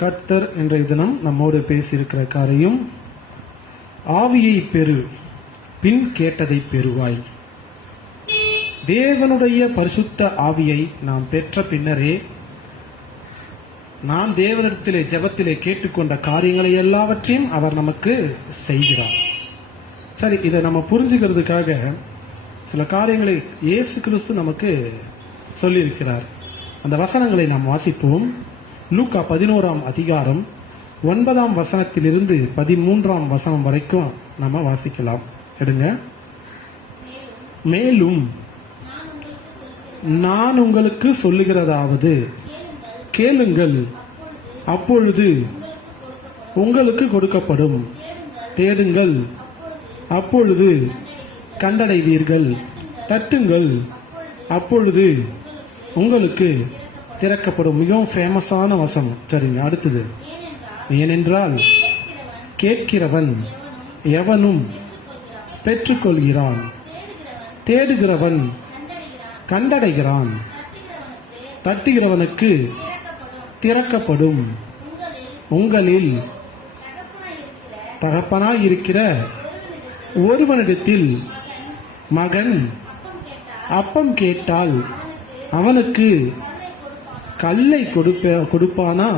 கர்த்தர் என்ற தினம் நம்மோடு பேசியிருக்கிற காரியம், ஆவியை பெறு, பின் கேட்டதை பெறுவாய். தேவனுடைய பரிசுத்த ஆவியை நாம் பெற்ற பின்னரே நாம் தேவனிடத்திலே ஜெபத்திலே கேட்டுக்கொண்ட காரியங்களை எல்லாவற்றையும் அவர் நமக்கு செய்கிறார். சரி, இதை நம்ம புரிஞ்சுக்கிறதுக்காக சில காரியங்களை இயேசு கிறிஸ்து நமக்கு சொல்லியிருக்கிறார். அந்த வசனங்களை நாம் வாசிப்போம். லூக்கா 11ஆம் அதிகாரம் 9ஆம் வசனத்திலிருந்து 13ஆம் வசனம் வரைக்கும் நம்ம வாசிக்கலாம். எடுங்க. மேலும் நான் உங்களுக்கு சொல்லுகிறதாவது, கேளுங்கள், அப்பொழுது உங்களுக்கு கொடுக்கப்படும். தேடுங்கள், அப்பொழுது கண்டடைவீர்கள். தட்டுங்கள், அப்பொழுது உங்களுக்கு திறக்கப்படும். மிகவும் ஃபேமஸான வசனம். சரிங்க, அடுத்தது. ஏனென்றால் கேட்கிறவன் எவனும் பெற்றுக்கொள்கிறான், தேடுகிறவன் கண்டடைகிறான், தட்டுகிறவனுக்கு திறக்கப்படும். உங்களில் தகப்பனாய் இருக்கிற ஒருவனிடத்தில் மகன் அப்பம் கேட்டால் அவனுக்கு கல்லை கொடுப்பானா?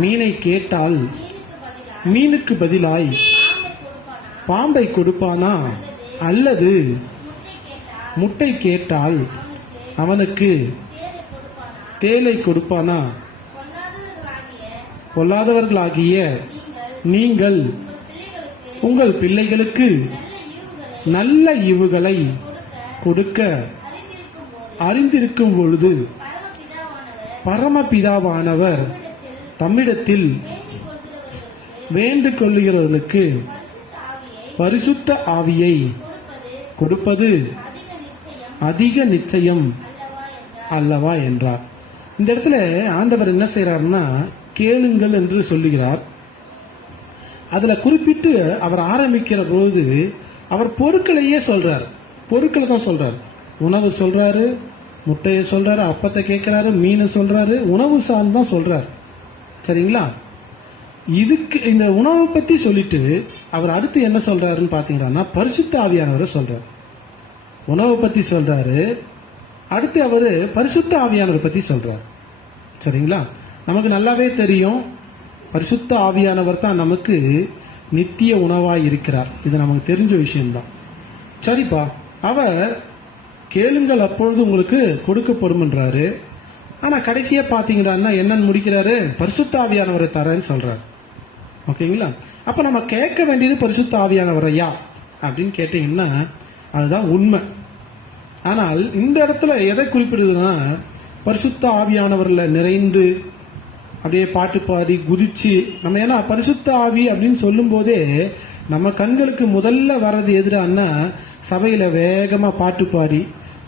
மீனை கேட்டால் மீனுக்கு பதிலாய் பாம்பை கொடுப்பானா? அல்லது முட்டை கேட்டால் அவனுக்கு தேலை கொடுப்பானா? பொல்லாதவர்களாகிய நீங்கள் உங்கள் பிள்ளைகளுக்கு நல்ல ஈவுகளை கொடுக்க அறிந்திருக்கும் பொழுது பரமபிதாவானவர் தம்மிடத்தில் வேண்டிக் கொள்ளுகிறவர்களுக்கு பரிசுத்த ஆவியை கொடுப்பது அதிக நிச்சயம் அல்லவா என்றார். இந்த இடத்துல ஆண்டவர் என்ன செய்யறாருன்னா, கேளுங்கள் என்று சொல்லுகிறார். அதுல குறிப்பிட்டு அவர் ஆரம்பிக்கிற போது அவர் பொருட்களையே சொல்றார். பொருட்களை தான் சொல்றாரு. உணவு சொல்றாரு, முட்டையை சொல்றாரு, அப்பத்தை கேட்கிறாரு, மீனை சொல்றாரு, உணவு சார்ந்து தான் சொல்றாரு. சரிங்களா? இதுக்கு இந்த உணவை பத்தி சொல்லிட்டு அவர் அடுத்து என்ன சொல்றாருன்னு பாத்தீங்கன்னா, பரிசுத்த ஆவியானவரை சொல்றாரு. உணவை பத்தி சொல்றாரு, அடுத்து அவரு பரிசுத்த ஆவியானவரை பத்தி சொல்றாரு. சரிங்களா? நமக்கு நல்லாவே தெரியும், பரிசுத்த ஆவியானவர் தான் நமக்கு நித்திய உணவாய் இருக்கிறார். இது நமக்கு தெரிஞ்ச விஷயம்தான். சரிப்பா, அவர் கேளுங்கள் அப்பொழுது உங்களுக்கு கொடுக்கப்படும் என்றாரு. ஆனா கடைசியா பாத்தீங்கன்னா என்னன்னு முடிக்கிறாரு? பரிசுத்த ஆவியானவரை தரேன்னு சொல்றாரு. ஓகேங்களா? அப்ப நம்ம கேட்க வேண்டியது பரிசுத்த ஆவியானவரையா அப்படின்னு கேட்டீங்கன்னா அதுதான் உண்மை. ஆனால் இந்த இடத்துல எதை குறிப்பிடுதுன்னா, பரிசுத்த ஆவியானவர்ல நிறைந்து அப்படியே பாட்டு பாடி குதிச்சு நம்ம, ஏன்னா பரிசுத்த ஆவி அப்படின்னு சொல்லும் போதே நம்ம கண்களுக்கு முதல்ல வர்றது எதிரான்னா, சபையில வேகமா பாட்டு பாடி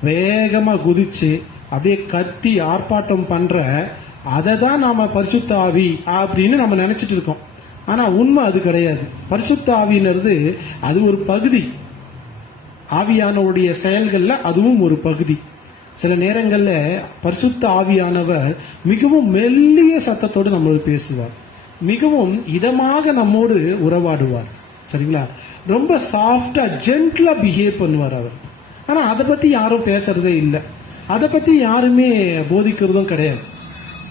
வேகமா குதிச்சு அப்படியே கத்தி ஆர்ப்பாட்டம் பண்ற அதை தான் நாம பரிசுத்த ஆவி அப்படின்னு நம்ம நினைச்சிட்டு இருக்கோம். ஆனா உண்மை அது கிடையாது. பரிசுத்த ஆவியினது அது ஒரு பகுதி. ஆவியானவருடைய செயல்கள்ல அதுவும் ஒரு பகுதி. சில நேரங்கள்ல பரிசுத்த ஆவியானவர் மிகவும் மெல்லிய சத்தத்தோடு நம்மளோடு பேசுவார், மிகவும் இதமாக நம்மோடு உறவாடுவார். சரிங்களா? ரொம்ப சாஃப்டா ஜென்ட்லா பிஹேவ் பண்ணுவார் அவர். ஆனா அதை பத்தி யாரும் பேசுறதே இல்லை, அதை பத்தி யாருமே போதிக்கிறதும் கிடையாது.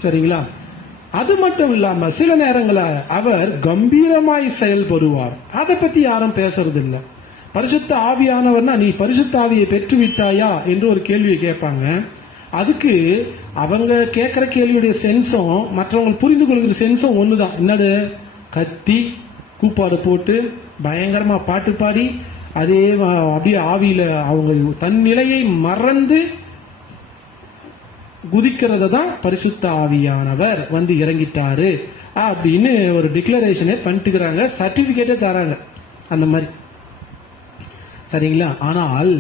சரிங்களா? அது மட்டும் இல்லாம சில நேரங்களில் அவர் கம்பீரமாய் செயல்படுவார், அதை பத்தி யாரும் பேசுறது இல்லை. பரிசுத்த ஆவியானவர்னா நீ பரிசுத்த ஆவியை பெற்று விட்டாயா என்று ஒரு கேள்வியை கேட்பாங்க. அதுக்கு அவங்க கேட்கிற கேள்வியுடைய சென்ஸும் மற்றவங்க புரிந்து கொள்கிற சென்ஸும் ஒண்ணுதான். என்னது? கத்தி கூப்பாடு போட்டு பயங்கரமா பாட்டு பாடி அதே அப்படியே ஆவியில அவங்க தன் நிலையை மறந்து குதிக்கிறத தான் பரிசுத்த ஆவியானவர் வந்து இறங்கிட்டாரு அப்படின்னு ஒரு டிக்ளரேஷனே பண்ணிட்டுக்கிறாங்க, சர்டிபிகேட்டே தராங்க அந்த மாதிரி. சரிங்களா? ஆனால்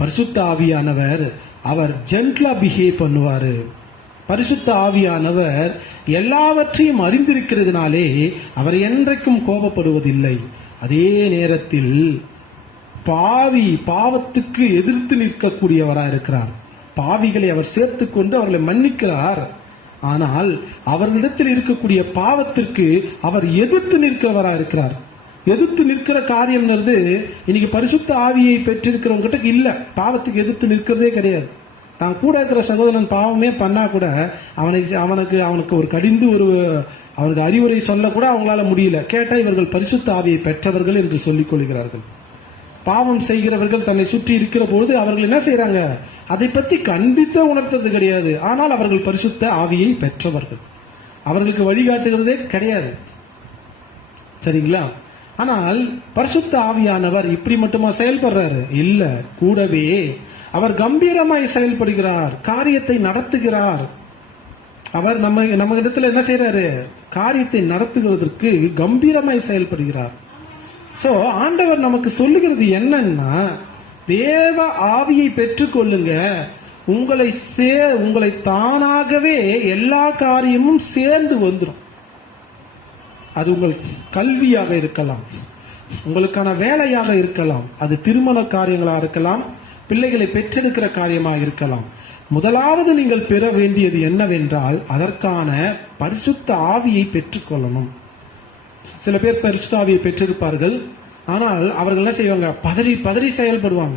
பரிசுத்த ஆவியானவர் அவர் ஜென்ட்லா பிஹேவ் பண்ணுவாரு. பரிசுத்த ஆவியானவர் எல்லாவற்றையும் அறிந்திருக்கிறதுனாலே அவர் என்றைக்கும் கோபப்படுவதில்லை. அதே நேரத்தில் பாவத்துக்கு எதிர்த்து நிற்கக்கூடியவராக இருக்கிறார். பாவிகளை அவர் சேர்த்துக் கொண்டு அவர்களை மன்னிக்கிறார். ஆனால் அவர்களிடத்தில் இருக்கக்கூடிய பாவத்திற்கு அவர் எதிர்த்து நிற்கிறவரா இருக்கிறார். எதிர்த்து நிற்கிற காரியம்ன்றது இன்னைக்கு பரிசுத்த ஆவியை பெற்றிருக்கிறவங்க கிட்ட இல்ல. பாவத்துக்கு எதிர்த்து நிற்கிறதே கிடையாது. தான் கூட இருக்கிற சகோதரன் பாவமே பண்ணா கூட அவனுக்கு ஒரு கடிந்து அவனுக்கு அறிவுரை சொல்ல கூட அவங்களால முடியல. கேட்டா இவர்கள் பரிசுத்த ஆவியை பெற்றவர்கள் என்று சொல்லிக் கொள்கிறார்கள். பாவம் செய்கிறவர்கள் தன்னை சுற்றி இருக்கிற பொழுது அவர்கள் என்ன செய்யறாங்க, அதை பத்தி கண்டித்த உணர்த்தது கிடையாது. ஆனால் அவர்கள் பரிசுத்த ஆவியை பெற்றவர்கள். அவர்களுக்கு வழிகாட்டுகிறதே கிடையாது. சரிங்களா? ஆனால் பரிசுத்த ஆவியானவர் இப்படி மட்டுமா செயல்படுறாரு? இல்ல, கூடவே அவர் கம்பீரமாய் செயல்படுகிறார், காரியத்தை நடத்துகிறார். அவர் நம்ம இடத்துல என்ன செய்யறாரு, காரியத்தை நடத்துகிறதற்கு கம்பீரமாய் செயல்படுகிறார். சோ ஆண்டவர் நமக்கு சொல்லுகிறது என்னன்னா, தேவ ஆவியை பெற்றுக்கொள்ளுங்க, உங்களை தானாகவே எல்லா காரியமும் சேர்ந்து வந்துடும். அது உங்கள் கல்வியாக இருக்கலாம், உங்களுக்கான வேலையாக இருக்கலாம், அது திருமண காரியங்களாக இருக்கலாம், பிள்ளைகளை பெற்றெடுக்கிற காரியமாக இருக்கலாம். முதலாவது நீங்கள் பெற வேண்டியது என்னவென்றால் அதற்கான பரிசுத்த ஆவியை பெற்றுக்கொள்ளணும். சில பேர் பரிசுத்த ஆவியை பெற்றிருப்பார்கள், ஆனால் அவர்கள் என்ன செய்வாங்க, பதறி பதறி செயல்படுவாங்க,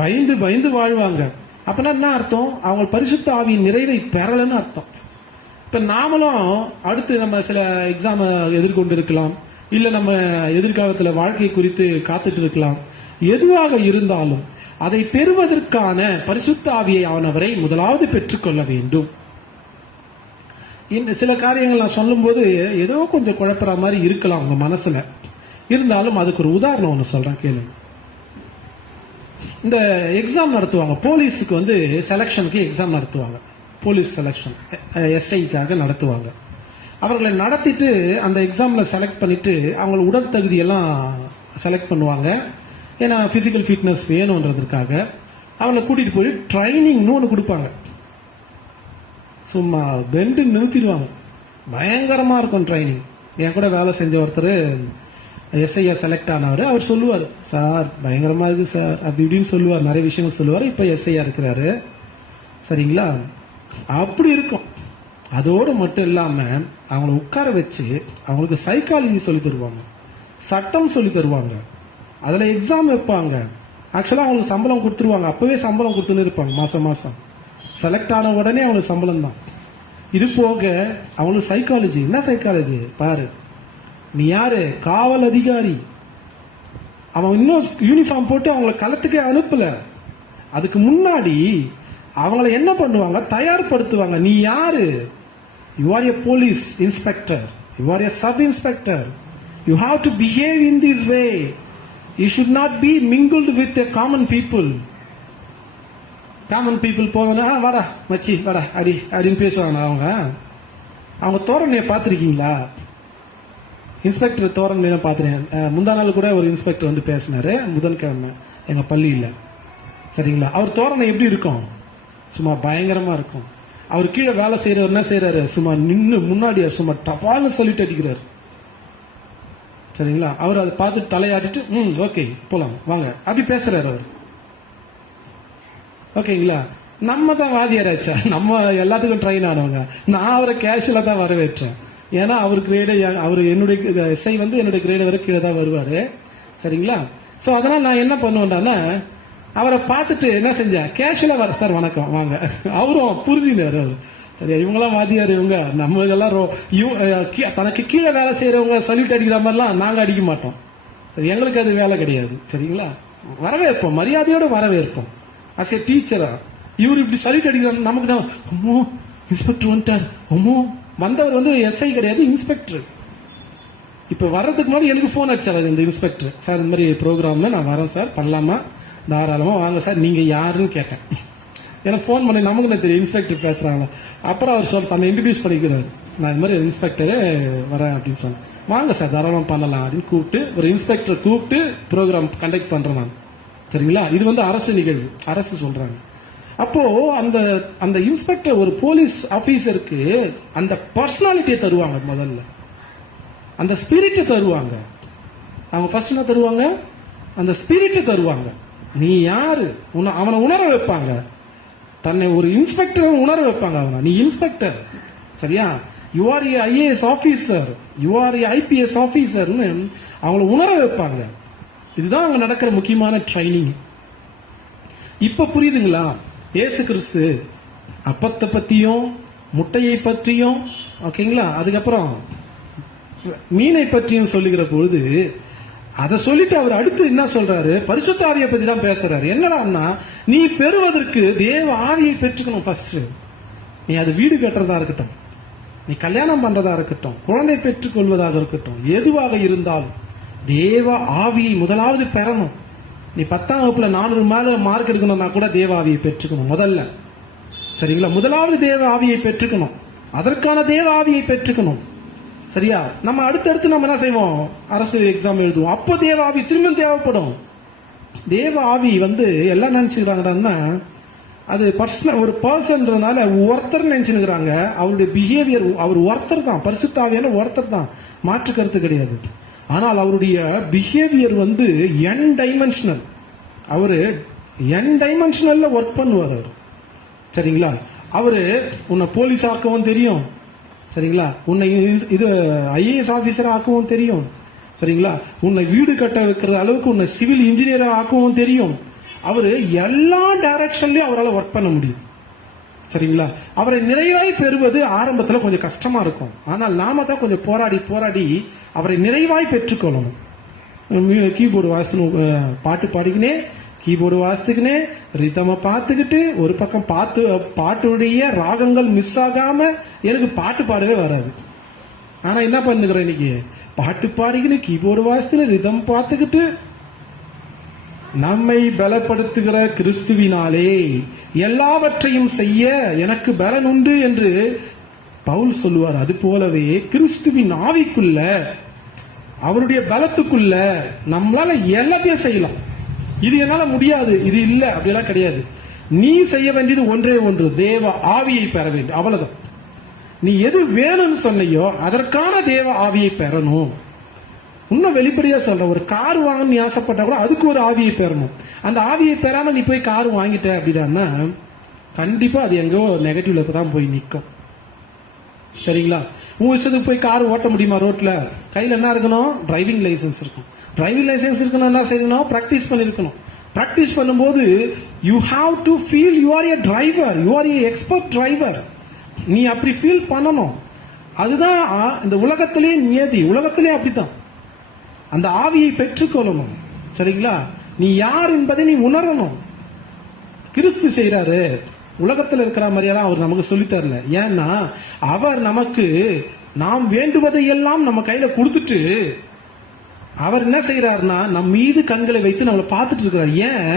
பயந்து பயந்து வாழ்வாங்க. அப்படின்னா என்ன அர்த்தம், அவங்க பரிசுத்த ஆவியின் நிறைவை பெறலன்னு அர்த்தம். இப்ப நாமளும் அடுத்து நம்ம சில எக்ஸாம் எதிர்கொண்டு இருக்கலாம், இல்ல நம்ம எதிர்காலத்துல வாழ்க்கை குறித்து காத்துட்டு இருக்கலாம். எதுவாக இருந்தாலும் அதை பெறுவதற்கான பரிசுத்த ஆவியை அவனவரை முதலாவது பெற்றுக்கொள்ள வேண்டும். சில காரியங்கள் நான் சொல்லும் போது ஏதோ கொஞ்சம் குழப்பற மாதிரி இருக்கலாம் உங்க மனசுல, இருந்தாலும் அதுக்கு ஒரு உதாரணம் ஒன்று சொல்றேன் கேளுங்க. இந்த எக்ஸாம் நடத்துவாங்க, போலீஸுக்கு செலக்ஷனுக்கு எக்ஸாம் நடத்துவாங்க. போலீஸ் செலக்ஷன் எஸ்ஐக்காக நடத்துவாங்க. அவர்களை நடத்திட்டு அந்த எக்ஸாம்ல செலக்ட் பண்ணிட்டு அவங்க உடல் தகுதியெல்லாம் செலக்ட் பண்ணுவாங்க. ஏன்னா பிசிக்கல் ஃபிட்னஸ் வேணும்ன்றதுக்காக அவங்களை கூட்டிட்டு போய் ட்ரைனிங்னு ஒன்று கொடுப்பாங்க. சும்மா பெண்டு நிறுத்திடுவாங்க, பயங்கரமா இருக்கும் ட்ரைனிங். என் கூட வேலை செஞ்ச ஒருத்தர் எஸ்ஐயா செலக்ட் ஆனவர், அவர் சொல்லுவார், சார் பயங்கரமா இருக்கு சார் அப்படி இப்படின்னு சொல்லுவார், நிறைய விஷயங்கள் சொல்லுவார். இப்ப எஸ்ஐயா இருக்கிறாரு. சரிங்களா? அப்படி இருக்கும். அதோடு மட்டும் இல்லாம அவங்கள உட்கார வச்சு அவங்களுக்கு சைக்காலஜி சொல்லி தருவாங்க, சட்டம் சொல்லி தருவாங்க, அதுல எக்ஸாம் வைப்பாங்க. ஆக்சுவலா அவங்களுக்கு சம்பளம் கொடுத்துருவாங்க, அப்பவே சம்பளம் கொடுத்துன்னு இருப்பாங்க மாசம் மாசம். செலக்ட் ஆன உடனே அவங்களுக்கு சம்பளம் தான். இது போக அவங்களுக்கு சைக்காலஜி. என்ன சைக்காலஜி பாரு, நீ யாரு, காவல் அதிகாரி. அவன் இன்னும் யூனிஃபார்ம் போட்டு அவங்கள களத்துக்கே அனுப்பல, அதுக்கு முன்னாடி அவங்களை என்ன பண்ணுவாங்க, தயார்படுத்துவாங்க. நீ யாரு, you are a police inspector, you are a sub inspector, you have to behave in this way, you should not be mingled with a common people. Common people போனா வாடா மச்சி வாடா அப்படின்னு பேசுவாங்க. அவங்க தோரணையை பார்த்திருக்கீங்களா? இன்ஸ்பெக்டர் தோரணையை பார்த்துருக்கேன். முந்தா நாள் கூட ஒரு இன்ஸ்பெக்டர் பேசினாரு, புதன்கிழமை எங்க பள்ளியில. சரிங்களா? அவர் தோரணை எப்படி இருக்கும், சும்மா பயங்கரமா இருக்கும். அவர் கீழே வேலை செய்யறவர் என்ன செய்யறாரு, சும்மா நின்று முன்னாடி சும்மா டபால்னு சொல்லிட்டு அடிக்கிறாரு. சரிங்களா? அவர் அதை பார்த்துட்டு தலையாட்டிட்டு ஓகே போலாம் வாங்க அப்படி பேசுறாரு அவர். ஓகேங்களா? நம்ம தான் வாதியாராச்சா, நம்ம எல்லாத்துக்கும் ட்ரெயின் ஆனவங்க. நான் அவரை கேஷுவலா தான் வரவேற்றேன். ஏன்னா அவர் கிரேடு, அவர் என்னுடைய எஸ்ஐ என்னுடைய கிரேடு வரை கீழே தான் வருவாரு. சரிங்களா? சோ அதனால நான் என்ன பண்ணுவேன்டானா, அவரை பார்த்துட்டு என்ன செஞ்சேன், கேஷுவலா வர சார் வணக்கம் வாங்க. அவரும் புரிஞ்சுனாரு. சரியா? இவங்கெல்லாம் வாதியாரு, இவங்க நம்ம எல்லாம் தனக்கு கீழே வேலை செய்யறவங்க சல்யூட் அடிக்கிற மாதிரிலாம் நாங்க அடிக்க மாட்டோம். சரி, எங்களுக்கு அது வேலை கிடையாது. சரிங்களா? வரவேற்போம், மரியாதையோட வரவேற்போம். அஸ் ஏ டீச்சரா இவர் இப்படி சல்யூட் அடிக்கிறாங்க, நமக்கு தான் அம்மோ இன்ஸ்பெக்டர் வந்துட்டார், அம்மோ. வந்தவர் எஸ்ஐ கிடையாது, இன்ஸ்பெக்டர். இப்ப வர்றதுக்கு முன்னாடி எனக்கு போன் அடிச்சாரு இந்த இன்ஸ்பெக்டர், சார் இந்த மாதிரி ப்ரோக்ராம்ல நான் வரேன் சார், பண்ணலாமா, தாராளமா வாங்க சார், நீங்க யாருன்னு கேட்டேன். எனக்கு போன் பண்ணி நமக்கு தான் தெரியும் இன்ஸ்பெக்டர் பேசுறாங்க. அப்புறம் அவர் தன்னை இன்ட்ரடியூஸ் பண்ணிக்கிறாரு, நான் இந்த மாதிரி இன்ஸ்பெக்டர் வரேன் அப்படின்னு சொன்னேன். வாங்க சார் தாராளமா பண்ணலாம் அப்படின்னு கூப்பிட்டு ஒரு இன்ஸ்பெக்டர் கூப்பிட்டு ப்ரோக்ராம் கண்டக்ட் பண்றேன் நான். சரிங்களா? இது அரசு நிகழ்வு, அரசு சொல்றாங்க. அப்போ அந்த இன்ஸ்பெக்டர் ஒரு போலீஸ் ஆபீசருக்கு அந்த பர்சனாலிட்டியை தருவாங்க, முதல்ல அந்த ஸ்பிரிட்டை தருவாங்க. அவங்க ஃபர்ஸ்ட் என்ன தருவாங்க, அந்த ஸ்பிரிட்டை தருவாங்க. நீ யாரு, அவனை உணர வைப்பாங்க, தன்னை ஒரு இன்ஸ்பெக்டர் உணர வைப்பாங்க. அவனை நீ இன்ஸ்பெக்டர், சரியா? You are a IAS officer, you are a IPS ஆபீசர்னு அவங்கள உணர வைப்பாங்க. இதுதான் அங்க நடக்கிற முக்கியமான ட்ரைனிங். இப்ப புரியுதுங்களா? இயேசு கிறிஸ்து அப்பத்தை பத்தியும் முட்டையை பற்றியும், ஓகேங்களா, அதுக்கப்புறம் மீனை பற்றியும் சொல்லுகிற பொழுது அதை சொல்லிட்டு அவர் அடுத்து என்ன சொல்றாரு? பரிசுத்த ஆவியை பத்தி தான் பேசுறாரு. என்னடான்னா, நீ பெறுவதற்கு தேவ ஆவியை பெற்றுக்கணும். ஃபர்ஸ்ட் நீ அது வீடு கட்டுறதா இருக்கட்டும், நீ கல்யாணம் பண்றதா இருக்கட்டும், குழந்தை பெற்றுக் கொள்வதாக இருக்கட்டும், எதுவாக இருந்தாலும் தேவ ஆவியை முதலாவது பெறணும். நீ 10ஆம் வகுப்புல 400 மேல மார்க் எடுக்கணும்னா கூட தேவ ஆவியை பெற்றுக்கணும் முதல்ல. சரிங்களா? முதலாவது தேவ ஆவியை பெற்றுக்கணும், அதற்கான தேவ ஆவியை பெற்றுக்கணும். சரியா? நம்ம அடுத்தடுத்து நம்ம என்ன செய்வோம்? அரசு எக்ஸாம் எழுதுவோம். அப்போ தேவ ஆவி திரும்ப தேவைப்படும். தேவ ஆவி எல்லாம் நினைச்சுக்கிறாங்கன்னா, அது பர்சனல், ஒரு பர்சன்றதுனால ஒருத்தர் நினைச்சுக்கிறாங்க. அவருடைய பிஹேவியர், அவர் ஒருத்தர் தான், பரிசுத்த ஆவியான ஒருத்தர் தான், மாற்று கருத்து கிடையாது. ஆனால் அவருடைய பிஹேவியர் என் டைமென்ஷனல். அவரு என் டைமென்ஷனல்ல ஒர்க் பண்ணுவார் அவர். சரிங்களா? அவரு உன்னை போலீஸ் ஆக்கவும் தெரியும். சரிங்களா? உன்னை இது ஐஏஎஸ் ஆபீசர் ஆக்கவும் தெரியும். சரிங்களா? உன்னை வீடு கட்ட வைக்கிற அளவுக்கு உன்னை சிவில் இன்ஜினியர் ஆக்கவும் தெரியும். அவரு எல்லா டைரக்ஷன்லயும் அவரால் ஒர்க் பண்ண முடியும். சரிங்களா? அவரை நிறைவாய் பெறுவது ஆரம்பத்தில் கொஞ்சம் கஷ்டமா இருக்கும். ஆனால் நாம தான் கொஞ்சம் போராடி போராடி அவரை நிறைவாய் பெற்றுக்கொள்ளணும். கீபோர்டு வாசித்து பாட்டு பாடிக்கினே, கீபோர்டு வாசித்துக்கினே, ரிதம பார்த்துக்கிட்டு, ஒரு பக்கம் பாட்டுடைய ராகங்கள் மிஸ் ஆகாம எனக்கு பாட்டு பாடவே வராது. ஆனா என்ன பண்ணுகிறேன் இன்னைக்கு? பாட்டு பாடிக்கின்னு, கீபோர்டு வாசித்து, ரிதம் பார்த்துக்கிட்டு, நம்மை பலப்படுத்துகிற கிறிஸ்துவினாலே எல்லாவற்றையும் செய்ய எனக்கு பலன் உண்டு என்று பவுல் சொல்லுவார். அது போலவே கிறிஸ்துவின் ஆவிக்குள்ள, அவருடைய பலத்துக்குள்ள நம்மளால எல்லாத்தையும் செய்யலாம். இது என்னால முடியாது, இது இல்ல, அப்படியெல்லாம் கிடையாது. நீ செய்ய வேண்டியது ஒன்றே ஒன்று, தேவ ஆவியை பெற வேண்டும். அவ்வளவுதான். நீ எது வேணும்னு சொன்னையோ அதற்கான தேவ ஆவியை பெறணும். இன்னும் வெளிப்படையா சொல்ற, ஒரு கார் வாங்கணும்னு நீ ஆசைப்பட்டா கூட அதுக்கு ஒரு ஆவியை பெறணும். அந்த ஆவியை பெறாம நீ போய் கார் வாங்கிட்ட அப்படின்னா கண்டிப்பா அது எங்கோ நெகட்டிவ்ல தான் போய் நிற்கும். சரிங்களா? உங்க இஷ்டத்துக்கு போய் கார் ஓட்ட முடியுமா? ரோட்ல கையில் என்ன இருக்கணும்? டிரைவிங் லைசன்ஸ் இருக்கும். டிரைவிங் லைசன்ஸ் இருக்கணும், என்ன செய்யணும்? பிராக்டிஸ் பண்ணிருக்கணும். பிராக்டிஸ் பண்ணும்போது you have to feel you are A driver, you are A expert driver. நீ அப்படி ஃபீல் பண்ணணும். அதுதான் இந்த உலகத்திலே நியதி. உலகத்திலே அப்படித்தான். அந்த ஆவியை பெற்றுக்கொள்ளணும். சரிங்களா? நீ யார் என்பதை நீ உணரணும். கிறிஸ்து செய்யறாரு, உலகத்தில் இருக்கிற மாதிரியெல்லாம் அவர் நமக்கு சொல்லித்தரல. ஏன்னா அவர் நமக்கு நாம் வேண்டுவதை எல்லாம் நம்ம கையில கொடுத்துட்டு அவர் என்ன செய்யறாருன்னா நம் மீது கண்களை வைத்து நம்மளை பார்த்துட்டு இருக்கிறார். ஏன்?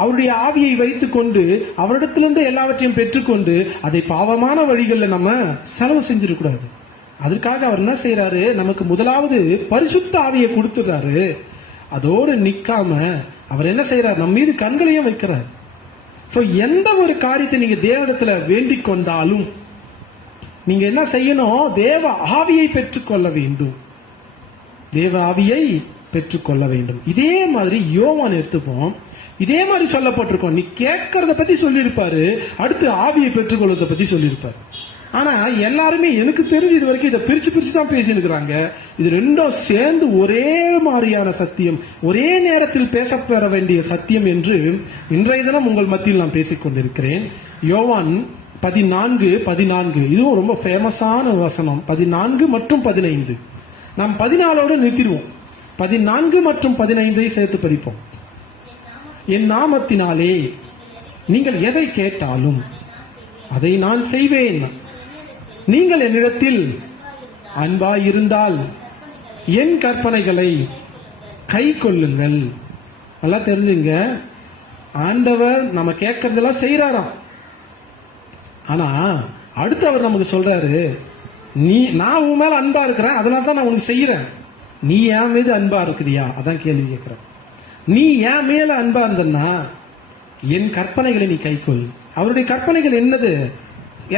அவருடைய ஆவியை வைத்துக் கொண்டு அவரிடத்திலிருந்து எல்லாவற்றையும் பெற்றுக்கொண்டு அதை பாவமான வழிகளில் நம்ம செலவு செஞ்சிடக்கூடாது. அதற்காக அவர் என்ன செய்யறாரு? நமக்கு முதலாவது பரிசுத்த ஆவியை கொடுத்துறாரு. அதோடு நிக்காம அவர் என்ன செய்யறாரு? நம்ம மீது கண்களையும் வைக்கிறார். சோ எந்த ஒரு காரியத்தை நீங்க தேவனிடத்துல வேண்டிக் கொண்டாலும் நீங்க என்ன செய்யணும்? தேவ ஆவியை பெற்றுக்கொள்ள வேண்டும். தேவ ஆவியை பெற்றுக்கொள்ள வேண்டும். இதே மாதிரி யோவான் எடுத்துப்போம். இதே மாதிரி சொல்லப்பட்டிருக்கோம். நீ கேட்கறத பத்தி சொல்லியிருப்பாரு, அடுத்து ஆவியை பெற்றுக்கொள்வதை பத்தி சொல்லியிருப்பாரு. ஆனா எல்லாருமே எனக்கு தெரிஞ்சு இது வரைக்கும் இதை பிரிச்சு பிரிச்சு தான் பேசியிருக்கிறாங்க. இது ரெண்டும் சேர்ந்து ஒரே மாதிரியான சத்தியம், ஒரே நேரத்தில் பேசப்பெற வேண்டிய சத்தியம் என்று இன்றைய தினம் உங்கள் மத்தியில் நான் பேசிக் கொண்டிருக்கிறேன். யோவான் 14:14 இதுவும் ரொம்ப ஃபேமஸான வசனம். 14 மற்றும் 15 நாம் 14ஓடு நிறுத்திடுவோம். 14 மற்றும் 15 சேர்த்து படிப்போம். என் நாமத்தினாலே நீங்கள் எதை கேட்டாலும் அதை நான் செய்வேன். நீங்கள் என்னிடத்தில் அன்பாயிருந்தால் என் கற்பனைகளை கை கொள்ளுங்கள். நல்லா தெரிஞ்சுங்க, ஆண்டவர் நம்ம கேட்கறதெல்லாம் செய்யறாராம். ஆனா அடுத்து அவர் நமக்கு சொல்றாரு, நான் உன் மேல அன்பா இருக்கிறேன், அதனால தான் நான் உனக்கு செய்யறேன். நீ என் மீது அன்பா இருக்கிறியா? அதான் கேள்வி கேட்கிறேன். நீ என் மேல அன்பா இருந்தன்னா என் கற்பனைகளை நீ கைக்கொள். அவருடைய கற்பனைகள் என்னது?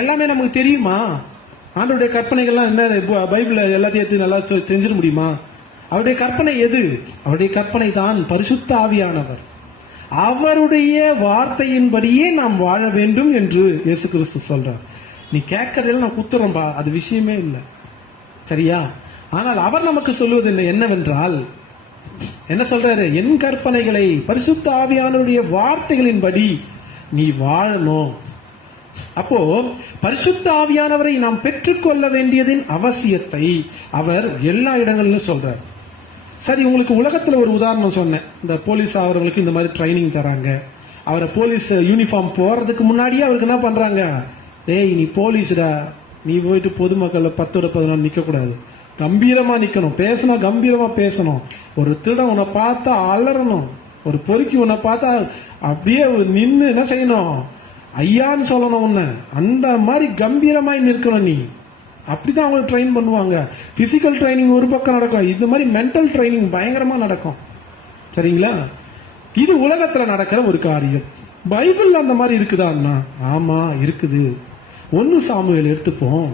எல்லாமே நமக்கு தெரியுமா? ஆண்டவருடைய கற்பனைகள்லாம் என்ன? பைபிள்ல எல்லாத்தையும் நல்லா தெரிஞ்சிட முடியுமா? அவருடைய கற்பனை எது? அவருடைய கற்பனை தான் பரிசுத்த ஆவியானவர். அவருடைய வார்த்தையின்படியே நாம் வாழ வேண்டும் என்று இயேசு கிறிஸ்து சொல்றார். நீ கேட்கறதெல்லாம் நான் குத்துறேன்பா, அது விஷயமே இல்லை. சரியா? ஆனால் அவர் நமக்கு சொல்லுவதில்லை என்னவென்றால், என்ன சொல்றாரு? என் கற்பனைகளை, பரிசுத்த ஆவியானவருடைய வார்த்தைகளின்படி நீ வாழணும். அப்போ பரிசுத்த ஆவியானவரை நாம் பெற்றுக்கொள்ள வேண்டியதின் அவசியத்தை அவர் எல்லா இடங்களிலும் சொல்றார். சரி, உங்களுக்கு உலகத்துல ஒரு உதாரணம் சொன்னேன். இந்த போலீஸ் ஆகிறவங்களுக்கு இந்த மாதிரி ட்ரைனிங் தராங்க. அவரை போலீஸ் யூனிஃபார்ம் போறதுக்கு முன்னாடியே அவருக்கு என்ன பண்றாங்க? டேய், நீ போலீஸ்டா, நீ போயிட்டு பொதுமக்கள் 10-14 நிக்க கூடாது, கம்பீரமா நிக்கணும், பேசணும், கம்பீரமா பேசணும். ஒரு திருடன் உன்னை பார்த்தா அலறணும், ஒரு பொறுக்கி உன்னை பார்த்தா அப்படியே நின்று என்ன செய்யணும்? ஐயான்னு சொல்லணும் உன்னை. அந்த மாதிரி கம்பீரமாய் நிற்கணும் நீ. அப்படிதான் அவங்களுக்கு ட்ரெயின் பண்ணுவாங்க. பிசிக்கல் ட்ரைனிங் ஒரு பக்கம் நடக்கும், இது மாதிரி மென்டல் ட்ரைனிங் பயங்கரமா நடக்கும். சரிங்களா? இது உலகத்துல நடக்கிற ஒரு காரியம். பைபிள் அந்த மாதிரி இருக்குதா? ஆமா, இருக்குது. 1 சாமுவேல் எடுத்துப்போம்.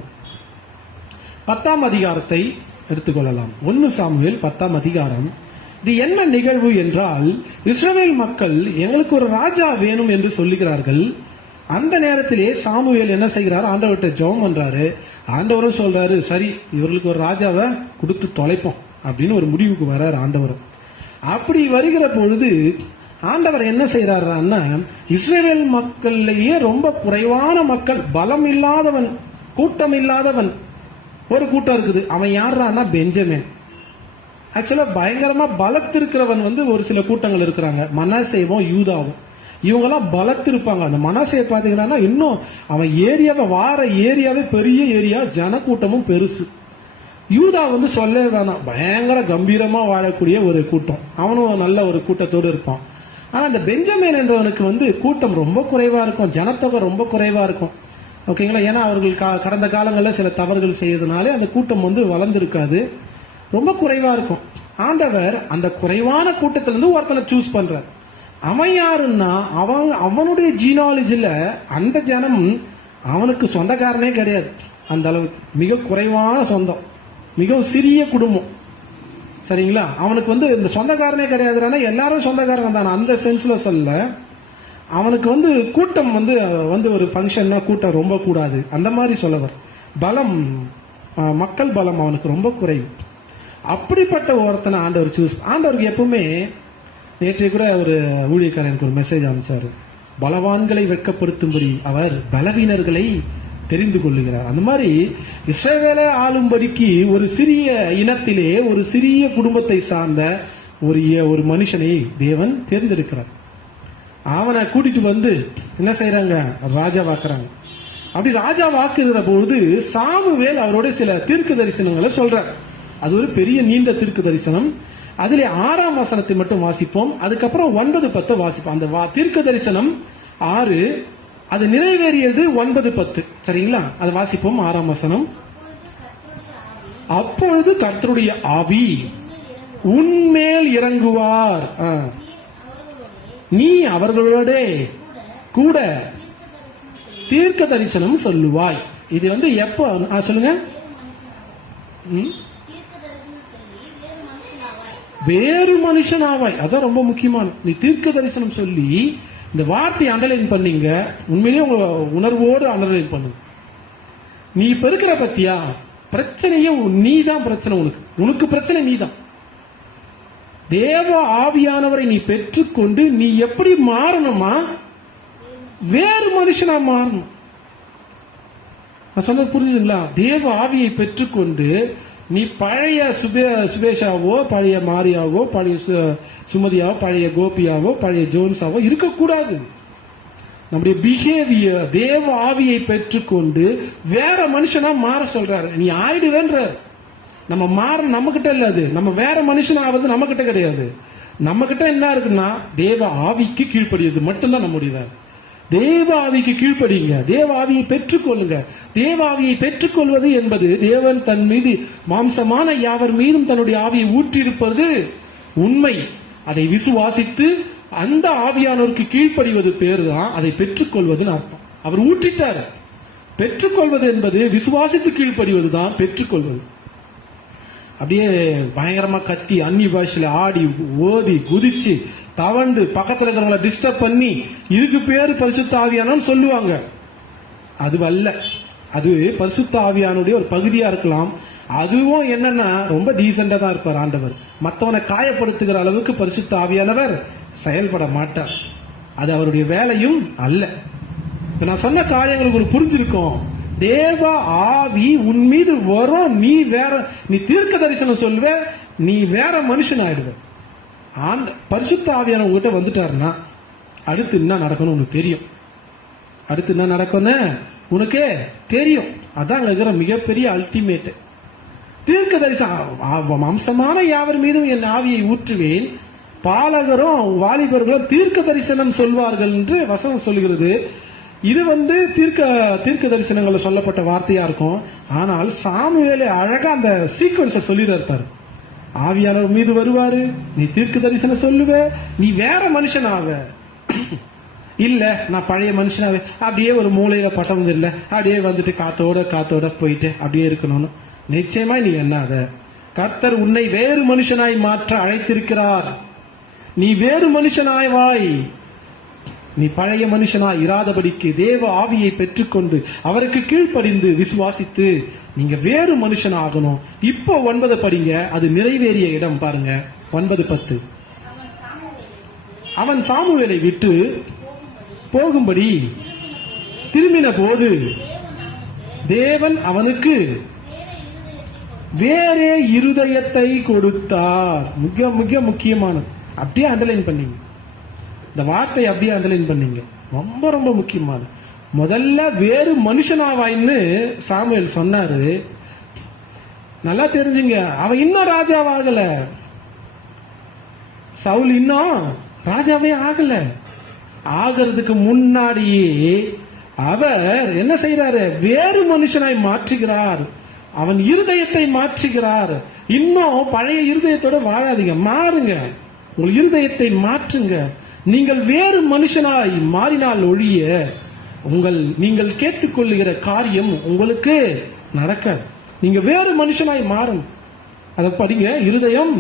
10ஆம் அதிகாரத்தை எடுத்துக்கொள்ளலாம். 1 சாமுவேல் 10ஆம் அதிகாரம். இது என்ன நிகழ்வு என்றால், இஸ்ரவேல் மக்கள் எங்களுக்கு ஒரு ராஜா வேணும் என்று சொல்லுகிறார்கள். அந்த நேரத்திலே சாமுவேல் என்ன செய்கிறார்? ஆண்டவர்கிட்ட ஜெபம் பண்றாரு. ஆண்டவரும் சொல்றாரு, சரி, இவர்களுக்கு ஒரு ராஜாவை கொடுத்து தொலைப்போம் அப்படின்னு ஒரு முடிவுக்கு வர்றாரு ஆண்டவரும். அப்படி வருகிற பொழுது ஆண்டவர் என்ன செய்யறாருன்னா, இஸ்ரவேல் மக்களிலேயே ரொம்ப குறைவான மக்கள், பலம் இல்லாதவன், கூட்டம் இல்லாதவன் ஒரு கூட்டம் இருக்குது. அவன் யாருன்னா பெஞ்சமின். ஆக்சுவலா பயங்கரமா பலத்திருக்கிறவன் ஒரு சில கூட்டங்கள் இருக்கிறாங்க, மனாசேவும் யூதாவும். இவங்கெல்லாம் பலத்திருப்பாங்க. அந்த மனாசே பாத்தீங்கன்னா இன்னும் அவன் ஏரியாவை வார ஏரியாவே பெரிய ஏரியா, ஜனக்கூட்டமும் பெருசு. யூதா சொல்லவே வேணாம், பயங்கர கம்பீரமா வாழக்கூடிய ஒரு கூட்டம். அவனும் நல்ல ஒரு கூட்டத்தோடு இருப்பான். ஆனா இந்த பெஞ்சமின் என்றவனுக்கு கூட்டம் ரொம்ப குறைவா இருக்கும், ஜனத்தொகை ரொம்ப குறைவா இருக்கும். ஓகேங்களா? ஏன்னா அவர்கள் கடந்த காலங்களில் சில தவறுகள் செய்யறதுனாலே அந்த கூட்டம் வளர்ந்துருக்காது, ரொம்ப குறைவா இருக்கும். ஆண்டவர் அந்த குறைவான கூட்டத்திலிருந்து ஒருத்தனை சூஸ் பண்றார். அவன் யாருன்னா, அவனுடைய ஜீனாலஜில அந்த ஜனம் அவனுக்கு சொந்தக்காரனே கிடையாது. அந்த அளவுக்கு மிக குறைவான சொந்தம், மிகவும் சிறிய குடும்பம். சரிங்களா? அவனுக்கு இந்த சொந்தக்காரனே கிடையாது. எல்லாரும் சொந்தக்காரங்க தான் அந்த சென்ஸ்ல சொல்ல. அவனுக்கு கூட்டம் ஒரு ஃபங்க்ஷன்னா கூட்டம் ரொம்ப கூடாது, அந்த மாதிரி சொல்லவர். பலம், மக்கள் பலம் அவனுக்கு ரொம்ப குறைவு. அப்படிப்பட்ட ஒருத்தனை ஆண்டவர் சூஸ். ஆண்டவருக்கு எப்பவுமே, நேற்றைய கூட ஒரு ஊழியக்காரனுக்கு ஒரு மெசேஜ் அனுப்பிச்சாரு, பலவான்களை வெட்கப்படுத்தும்படி அவர் பலவீனர்களை தெரிந்து கொள்ளுகிறார். அந்த மாதிரி இஸ்ரவேலை ஆளும்படிக்கு ஒரு சிறிய இனத்திலே ஒரு சிறிய குடும்பத்தை சார்ந்த ஒரு மனுஷனை தேவன் தேர்ந்தெடுக்கிறார். அவனை கூட்டிட்டு என்ன செய்யறாங்க? ராஜா வாக்குறாங்க. அப்படி ராஜா வாக்குகிற பொழுது சாமுவேல் அவரோட சில தீர்க்க தரிசனங்களை சொல்றார். அது ஒரு பெரிய நீண்ட தீர்க்க தரிசனம். அதிலே 6ஆம் வசனத்தை மட்டும் வாசிப்போம், அதுக்கப்புறம் 9-10 வாசிப்போம். அந்த தீர்க்க தரிசனம் 6, அது நிறைவேறியது 9-10. சரிங்களா? அதை வாசிப்போம். 6ஆம் வசனம். அப்பொழுது கர்த்தருடைய ஆவி உன்மேல் இறங்குவார், நீ அவர்களோட கூட தீர்க்க தரிசனம் சொல்லுவாய். இது எப்போ சொல்லுங்க? வேறு மனுஷனாவாய். அதான் ரொம்ப முக்கியமான. நீ தீர்க்க தரிசனம் சொல்லி இந்த வார்த்தையை அண்டர்லைன் பண்ணீங்க, உண்மையிலேயே உங்க உணர்வோடு அண்டர்லைன் பண்ணுங்க. நீ இப்ப இருக்கிற பத்தியா பிரச்சனையே நீ தான் பிரச்சனை, உனக்கு பிரச்சனை நீ தான். தேவ ஆவியானவரை நீ பெற்றுக்கொண்டு நீ எப்படி மாறணுமா? வேறு மனுஷனா மாறணும். நான் சொன்னது புரிஞ்சுங்களா? தேவ ஆவியை பெற்றுக்கொண்டு நீ பழைய சுபேஷாவோ, பழைய மாரியாவோ, பழைய சுமதியாவோ, பழைய கோபியாவோ, பழைய ஜோன்ஸாவோ இருக்கக்கூடாது. நம்முடைய பிஹேவியர் தேவ ஆவியை பெற்றுக்கொண்டு வேற மனுஷனா மாற சொல்றாரு. நீ ஆயிடுவேன்ற நம்ம மாற நம்ம கிட்ட இல்ல, அது நம்ம வேற மனுஷனாவது நம்ம கிட்ட கிடையாது. நம்ம கிட்ட என்ன இருக்குன்னா தேவ ஆவிக்கு கீழ்ப்படியது மட்டும்தான் நம்முடைய வேலை. தேவ ஆவிக்கு கீழ்ப்படிங்க, தேவ ஆவியை பெற்றுக்கொள்ளுங்க. தேவ ஆவியை பெற்றுக்கொள்வது என்பது தேவன் தன் மீது மாம்சமான யாவர் மீதும் தன்னுடைய ஆவியை ஊற்றியிருப்பது உண்மை. அதை விசுவாசித்து அந்த ஆவியானோருக்கு கீழ்ப்படிவது பேரு தான் அதை பெற்றுக்கொள்வதுன்னு அர்த்தம். அவர் ஊற்றிட்டார். பெற்றுக்கொள்வது என்பது விசுவாசித்து கீழ்ப்படிவது தான் பெற்றுக்கொள்வது. அப்படியே பயங்கரமா கத்தி அந்நிய பாஷையில ஆடி ஓதி குதிச்சு தவண்டு பக்கத்துல இருக்கிறவங்களை டிஸ்டர்ப் பண்ணி இதுக்கு பேரு பரிசுத்த ஆவியானவர்னு சொல்லுவாங்க. அது அல்ல. அது பரிசுத்த ஆவியானுடைய ஒரு பகுதியா இருக்கலாம். அதுவும் என்னன்னா ரொம்ப டீசெண்டா தான் இருப்பார் ஆண்டவர். மற்றவனை காயப்படுத்துகிற அளவுக்கு பரிசுத்த ஆவியானவர் செயல்பட மாட்டார். அது அவருடைய வேலையும் அல்ல. இப்ப நான் சொன்ன காரியங்களுக்கு ஒரு புரிஞ்சிருக்கும். தேவ ஆவி உன் மீது வரும், நீ தீர்க்க தரிசனம் சொல்லுவ, நீ வேற மனுஷன் ஆயிடுவ. பரிசுத்த ஆவியான உங்ககிட்ட வந்துட்டாருன்னா அடுத்து என்ன நடக்கணும் உனக்கு தெரியும். அடுத்து என்ன நடக்கும்னு உனக்கே தெரியும். அதான் இருக்கிற மிகப்பெரிய அல்டிமேட். தீர்க்க தரிசனம் அம்சமான யாவர் மீதும் என் ஆவியை ஊற்றுவேன், பாலகரும் வாலிபர்களும் தீர்க்க தரிசனம் சொல்வார்கள் என்று வசனம் சொல்கிறது. இது தீர்க்க தரிசனங்கள் சொல்லப்பட்ட வார்த்தையா இருக்கும். ஆனால் சாமுவேல் அழகா அந்த சீக்வன்ஸை சொல்லியிருப்பாரு. ஆவியானவர் மீது வருவாரு, நீ தீர்க்க தரிசனம் சொல்லுவ, நீ வேற மனுஷனாவ. இல்ல நான் பழைய மனுஷனாவே அப்படியே ஒரு மூலையில பட்டம் இல்ல, அப்படியே வந்துட்டு காத்தோட போயிட்டு அப்படியே இருக்கணும்னு நிச்சயமா நீ என்னாத. கர்த்தர் உன்னை வேறு மனுஷனாய் மாற்ற அழைத்திருக்கிறார். நீ வேறு மனுஷனாய் வாய். நீ பழைய மனுஷனாய் இராதபடிக்கு தேவ ஆவியை பெற்றுக்கொண்டு அவருக்கு கீழ்ப்படிந்து விசுவாசித்து நீங்க வேறு மனுஷன் ஆகணும். இப்போ 9 படிங்க, அது நிறைவேறிய இடம் பாருங்க. 9:10. அவன் சாமுவேலை விட்டு போகும்படி திரும்பின போது தேவன் அவனுக்கு வேறே இருதயத்தை கொடுத்தார். மிக மிக முக்கியமானது. அப்படியே அண்டர்லைன் பண்ணீங்க இந்த வார்த்தை, அப்படியே அண்டர்லைன் பண்ணீங்க. ரொம்ப ரொம்ப முக்கியமானது. முதல்ல வேறு மனுஷனாவாயின்னு சாமுவேல் சொன்னாரு. நல்லா தெரிஞ்சுங்க, அவன் இன்னும் ராஜாவாகல. சவுல் இன்னும் ராஜாவே ஆகல. ஆகிறதுக்கு முன்னாடியே அவர் என்ன செய்யறாரு? வேறு மனுஷனாய் மாற்றுகிறார். அவன் இருதயத்தை மாற்றுகிறார். இன்னும் பழைய இருதயத்தோட வாழாதீங்க, மாறுங்க. உங்கள் இருதயத்தை மாற்றுங்க. நீங்கள் வேறு மனுஷனாய் மாறினால் ஒழிய நீங்கள் கேட்டுக்கொள்ளுகிற காரியம் உங்களுக்கு நடக்காது. நீங்க வேறு மனுஷனாய் மாறும். அதை படிங்க. இருதயம்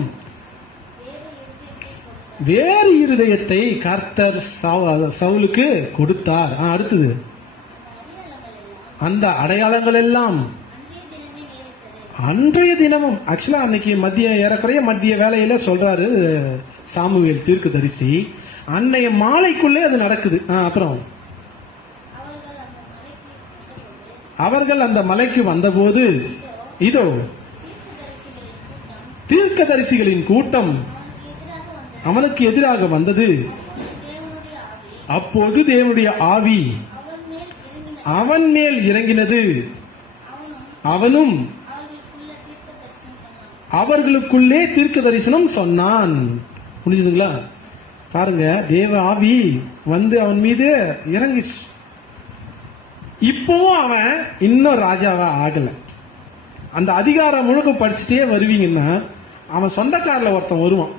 வேறு இருதயத்தை கர்த்தர் சவுலுக்கு கொடுத்தார். அடுத்தது அந்த அடையாளங்கள் எல்லாம் அன்றைய தினமும். ஆக்சுவலா அன்னைக்கு ஏறக்குறைய மத்திய வேலையில சொல்றாரு சாமுவேல் தீர்க்கதரிசி. அன்னைய மாலைக்குள்ளே அது நடக்குது. அப்புறம் அவர்கள் அந்த மலைக்கு வந்தபோது இதோ தீர்க்கதரிசிகளின் கூட்டம் அவனுக்கு எதிராக வந்தது. அப்போது தேவனுடைய ஆவி அவன் மேல் இறங்கினது. அவனும் அவர்களுக்குள்ளே தீர்க்க தரிசனம் சொன்னான். புரிஞ்சுதுங்களா? பாருங்க, தேவ ஆவி அவன் மீது இறங்கிடுச்சு. இப்பவும் அவன் இன்னும் ராஜாவா ஆகல. அந்த அதிகாரம் முழுக்க படிச்சுட்டே வருவீங்கன்னா அவன் சொந்தக்காரில் ஒருத்தன் வருவான்.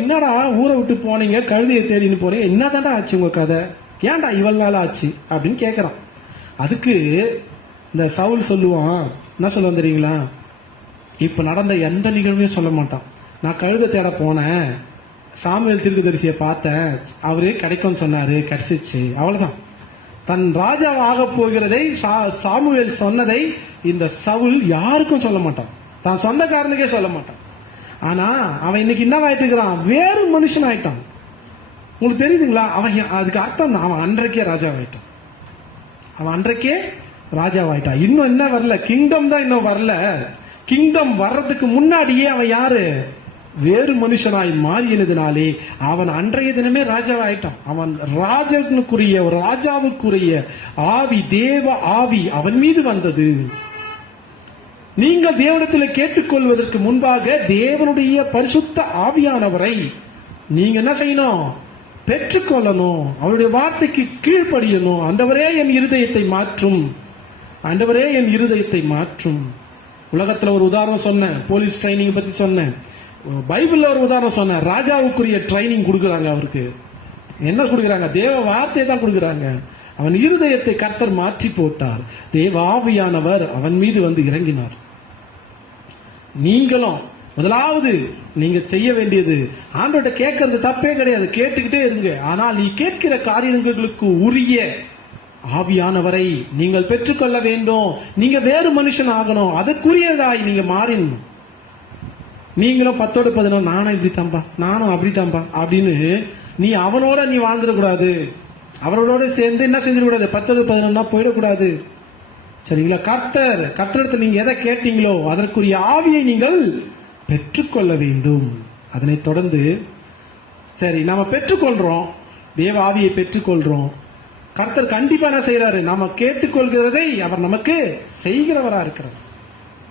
என்னடா ஊரை விட்டு போனீங்க, கழுதையை தேடின்னு போறீங்க, என்னதான்டா ஆச்சு உங்க கதை, ஏன்டா இவ்வளவு நாள் ஆச்சு அப்படின்னு கேட்கறான். அதுக்கு இந்த சவுல் சொல்லுவான், என்ன சொல்லுவான் தெரியுங்களா? இப்ப நடந்த எந்த நிகழ்வையும் சொல்ல மாட்டான். நான் கழுதை தேட போனேன், சாமுவேல் தீர்க்கதரிசியை பார்த்தேன், அவரு கிடைக்கும்னு சொன்னாரு, கிடைச்சிச்சு, அவ்வளவுதான். தன் ராஜாவாக போகிறதை சாமுவேல் சொன்னதை இந்த சவுல் யாருக்கும் சொல்ல மாட்டான், தான் சொந்தக்காரனுக்கே சொல்ல மாட்டான். ஆனா அவன் இன்னைக்கு என்ன ஆயிட்டு இருக்கிறான்? வேறு மனுஷன் ஆயிட்டான். உங்களுக்கு தெரியுதுங்களா? அவன் அதுக்கு அர்த்தம் அவன் அன்றைக்கே ராஜாவாயிட்டான். அவன் அன்றைக்கே ராஜாவாயிட்டான். இன்னும் என்ன வரல, கிங்டம் தான் இன்னும் வரல. கிங்டம் வர்றதுக்கு முன்னாடியே அவன் யாரு? வேறு மனுஷனாய் மாறியதுனாலே அவன் அன்றைய தினமே ராஜாவாயிட்டான். அவன் ராஜனுக்குரிய ஒரு ராஜாவுக்குரிய ஆவி, தேவ ஆவி அவன் மீது வந்தது. நீங்கள் தேவனிடத்தில் கேட்டுக்கொள்வதற்கு முன்பாக தேவனுடைய பரிசுத்த ஆவியானவரை நீங்க என்ன செய்யணும்? பெற்றுக்கொள்ளணும். அவருடைய வார்த்தைக்கு கீழ்ப்படியணும். ஆண்டவரே என் இருதயத்தை மாற்றும், ஆண்டவரே என் இருதயத்தை மாற்றும். உலகத்துல ஒரு உதாரணம் சொன்னேன், போலீஸ் ட்ரைனிங் பத்தி சொன்னேன். பைபிள்ல ஒரு உதாரணம் சொன்னேன். ராஜாவுக்குரிய ட்ரைனிங் கொடுக்கறாங்க. அவருக்கு என்ன கொடுக்கறாங்க? தேவ வார்த்தையை தான் கொடுக்கறாங்க. அவன் இருதயத்தை கர்த்தர் மாற்றி போட்டார். தேவ ஆவியானவர் அவன் மீது இறங்கினார். நீங்களும் முதலாவது நீங்க செய்ய வேண்டியது, ஆண்டவர்கிட்ட கேட்கறது தப்பே கிடையாது, கேட்டுக்கிட்டே இருங்க. ஆனால் நீ கேட்கிற காரியங்களுக்கு உரிய ஆவியானவரை நீங்கள் பெற்றுக்கொள்ள வேண்டும். நீங்க வேறு மனுஷன் ஆகணும். அதற்குரியதாய் நீங்க மாறிடணும். நீங்களும் 10-11 நானும் இப்படித்தாம்பா, நானும் அப்படித்தாம்பா அப்படின்னு நீ அவனோட நீ வாழ்ந்துடக்கூடாது. அவரோட சேர்ந்து என்ன செஞ்சிடக்கூடாது, 10-11 போயிடக்கூடாது. சரிங்களா? கர்த்தரிடத்தில் நீங்க எதை கேட்டீங்களோ அதற்குரிய ஆவியை நீங்கள் பெற்றுக்கொள்ள வேண்டும். அதனை தொடர்ந்து சரி நாம பெற்றுக்கொள்றோம், தேவ ஆவியை பெற்றுக்கொள்றோம். கர்த்தர் கண்டிப்பா என்ன செய்யறாரு, நாம கேட்டுக்கொள்கிறதை அவர் நமக்கு செய்கிறவரா இருக்கிறார்.